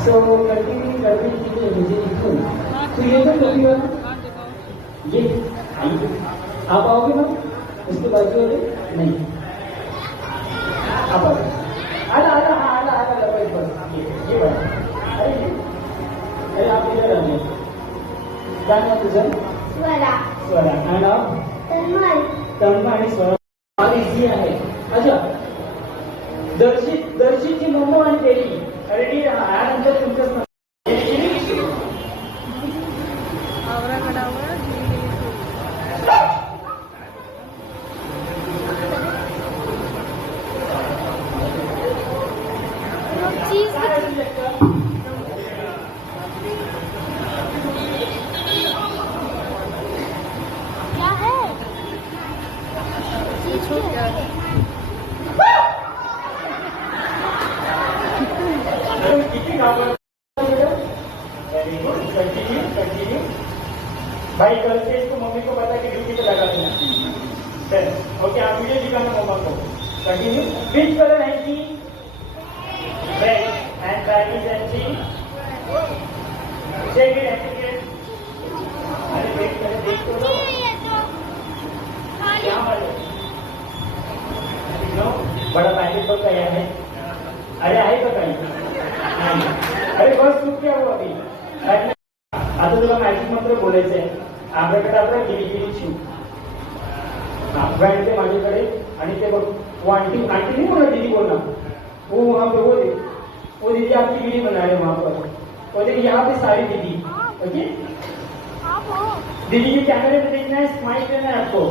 so करती मुझे इथून तू येतो कधीवर ये आप आओगे ना उसके बाजू वाले नहीं आप आओ आला आला हाँ आला आला लपेट बस ये बड़ा अरे आप इधर आ जाइए क्या नाम तुझं स्वरा स्वरा काय नाव तन्मय तन्मय आणि स्वरा फार इझी आहे अच्छा दर्शीची मोमो आणि तेरी रेडी यानंतर तुमचं क्या है चीज क्या है कंटिन्यू भाई कल से इसको मम्मी को बता के ड्यूटी पे लगा देना ओके आप वीडियो दिखाना मम्मा को कंटिन्यू विच कलर है की रेड एंड चाइनीज एंड ची चेक इट एप्लीकेट अरे वेट कर देख तो लो क्या मालूम नो बड़ा पैकेट पर क्या है अरे आहे का काही अरे बस चूक क्या हुआ अभी आता तुला मॅजिक मंत्र बोलायचंय आपल्याकडे आपला गिरी शिव ते माझ्याकडे आणि ते बघ वो आंटी आंटी नहीं बोला दीदी बोलना वो वहाँ पे वो दीदी आपकी गिरी बना रहे वहाँ पर और देखिए यहाँ पे सारी दीदी ओके दीदी के कैमरे में देखना है स्माइल देना है आपको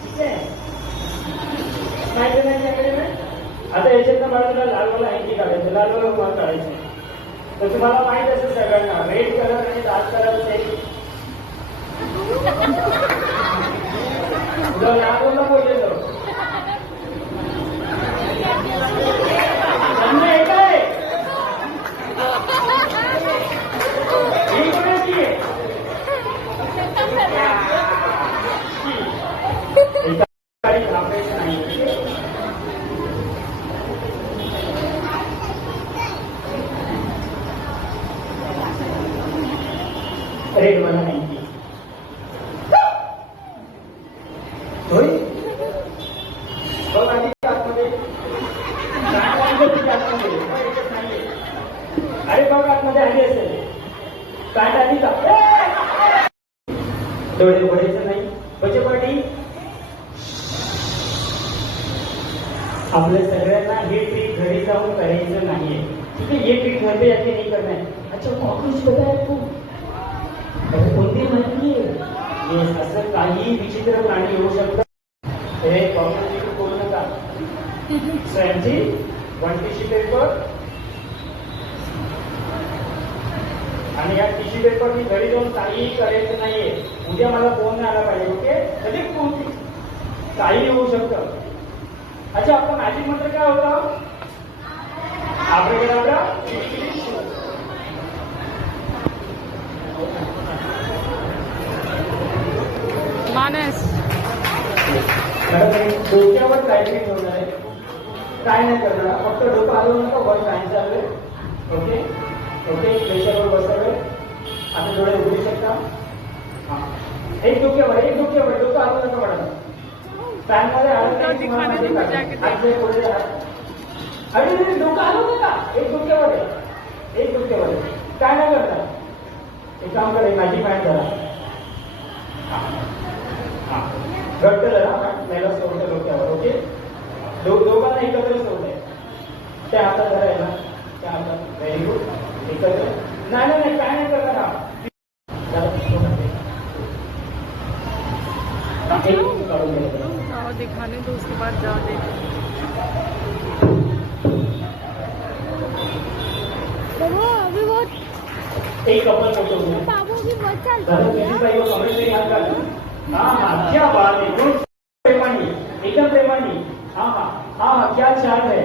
ठीक है स्माइल देना है कैमरे में आता याच्यातनं मला तुला लालवाला हँकी काढायचं लालवाला रुमाल काढायचं तर तुम्हाला माहित असेल सगळ्यांना रेड कलर आणि डार्क कलर लालवाला बोललेलो रेड वाला हँकी होय बघ आधी आतमध्ये अरे बघ आतमध्ये आली असेल पॅन्ट आली का डोळे उघडायचं नाही बचे पाटी आपल्या सगळ्यांना हे ट्रिक घरी जाऊन करायचं नाहीये ठीक आहे ये ट्रिक घर पे जाके नहीं करना है अच्छा कॉकरोच बताया तू कोणती माहितीये असं काही विचित्र प्राणी येऊ शकतात हे कॉकरोच बोलू नका स्वयंची वन टिश्यू पेपर आणि या टिश्यू पेपरनी घरी जाऊन काही करायचं नाहीये उद्या मला फोन नाही आला पाहिजे ओके कधी काही होऊ शकतं अच्छा आपला मॅजिक मंत्र काय होता आपल्याकडे मानस डोक्यावर काहीतरी ठेवणार आहे काय नाही करणार फक्त डोकं आलं नका वर फॅन चालू आहे ओके ओके प्रेशरवर बसवलंय आता डोळे उघडू शकता एक डोक्यावर डोकं आलं नका मॅडम फॅन मध्ये आलं अरे डोकं आलं नका एक डोक्यावर काय नाही करणार एक काम करेल माझी फॅन करा घट्ट जरा पहिला सोडतं डोक्यावर ओके दोघांना एकत्र सोडलंय त्या हातात जरा आहे ना त्या हातात व्हेरी गुड एकत्र नाही काय नाही करणार दिखाने दो उसके बाद जाओ देख अभी बहुत एक कपल फोटो बाबू भी बहुत चलता है क्या बात है प्रेमानी एकदम प्रेमानी हाँ क्या चार्ट है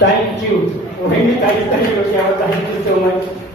thank you thank you so much